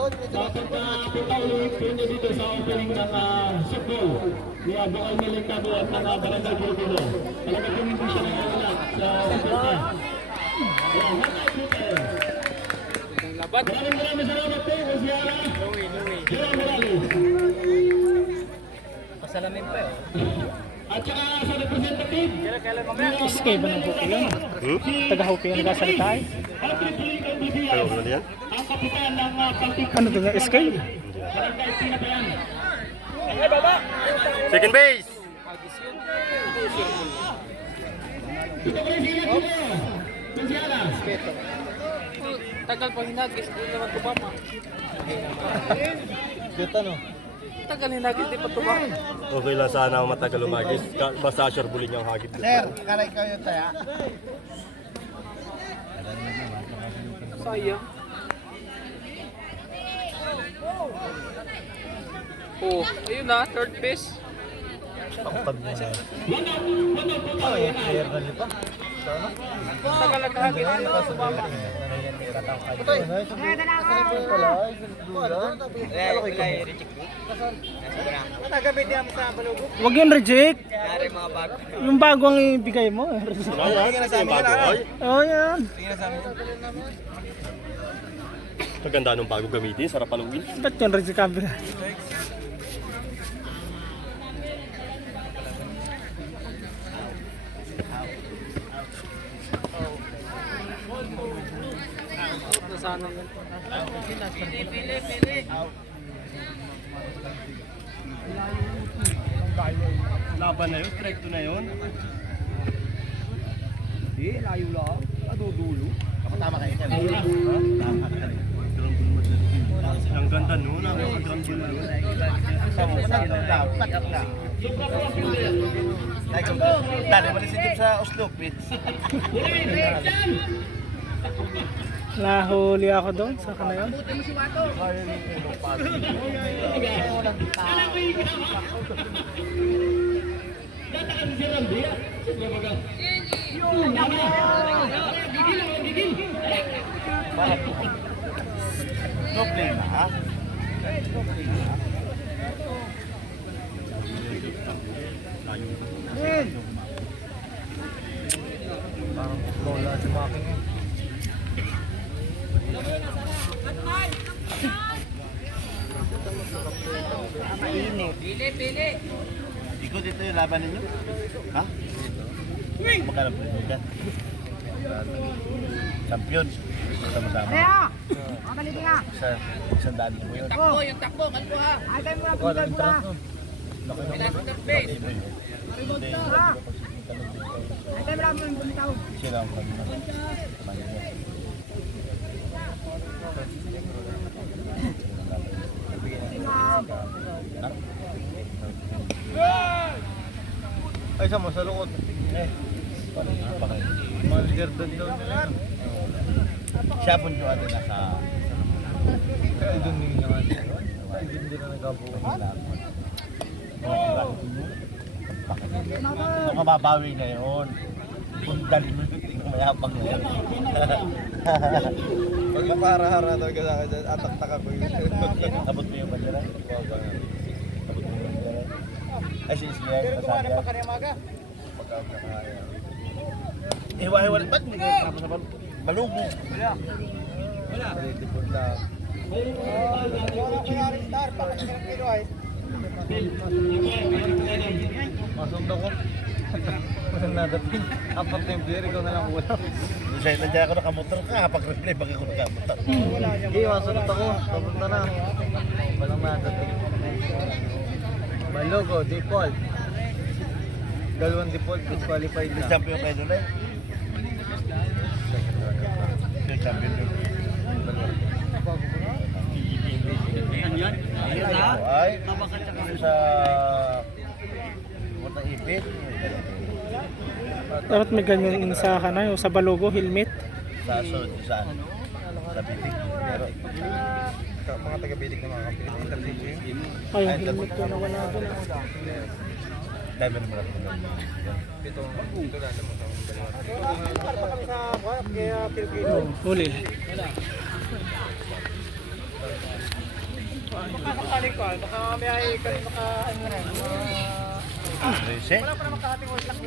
Punta ulit punta dito sa opening ng Sukbol. Kaya Bukal Melintado at ng Barangay Pilipino. Talaga kung hindi siya nangyayalak sa opening. Yan, hatay po tayo. Maraming salamat po, Kusyara. Jiro Morales. Pasalamin pa yun. At saka sa representative. SK ba ng Hopi yun? Taga-Hopi yun nagkasalita eh. Ano ba yan? Ang kapitan ng Ano ito nga? SK? Barangay Pinapayan. Second base! Ito pa rin sila dito. Kusyara. Tagal pa hinagis, hindi naman tumama. Cute ano? Tagal hinagis, di pa tumama. Okay lang sana ang matagal umagis. Basta sure bulin yung hagid. Sir, karay kayo tayo. Sayang. Oh, ayun na, third base. Pag mo na. Tagal naghagis, hindi naman tumama. Huwag yung reject. Yung bago ang ibigay mo. Oh, yan. Maganda nung bago gamitin, sarap paluin. Ba't yung reject camera? Sana yun. Laban na yun, strike 2 na yun. Hindi, layo lang. Adudulo. Kapatama kayo siya. Ang ganda nun, ang ganda nun. Dali mo si Jim sa Oslo, Pits. Nahuli ako doon. Saan ka na yun? Problema, ha? Parang bola si Making eh. Pili. Ikot ito yung laban ninyo? Ha? Magkano po dyan? Champion. Sama-sama. Mabaliti nga. Isang daan mo yun. Yung takbo, kalbo ha. Ay, tayo muna, Ikaw, punta ang muna. trap nun. Laki naman. Third base. Ay, tayo muna, punta. Sila ang kanina. Ay, sama sa lukot. Manager doon nila. Siya po yung ano nasa... Ay, doon yung naman. Hindi na nagkabuo. Ito kababawi na yun. Kung dali mo yung mayabang na yun. Pag mapahara-hara talaga sa akin, atak-taka ko yun. Abot mo yung bandera? Abot mo yung bandera? Ay, si Ismael, kasali yan. Iwa-iwa, ba't hindi kayo tapos na balugo? Wala. Palitipod lang. Masunda ko. Walang nadating. Apat na yung player, ikaw na lang kulang. Sa'yo na dyan ako nakamotor ka, pag-replay pag ako nakamotor. Hindi, masunda ko. Papunta na. Walang nadating. Balugo, default. Dalawang default, disqualified na. Champion kayo doon eh? Champion doon. Yan. Ay, sa Punta Ipit. Dapat may ganyan insahan na yung sa Balugo, helmet. Sa Sud, saan? Sa Bitik. Pero, mga taga-Bitik na mga kapitid. Ay, yung helmet ko nawala doon. Dahil mo naman ako. Huli. Baka sakali ko, baka may ay baka ano rin. Rese? Wala pa naman kakating wala lang.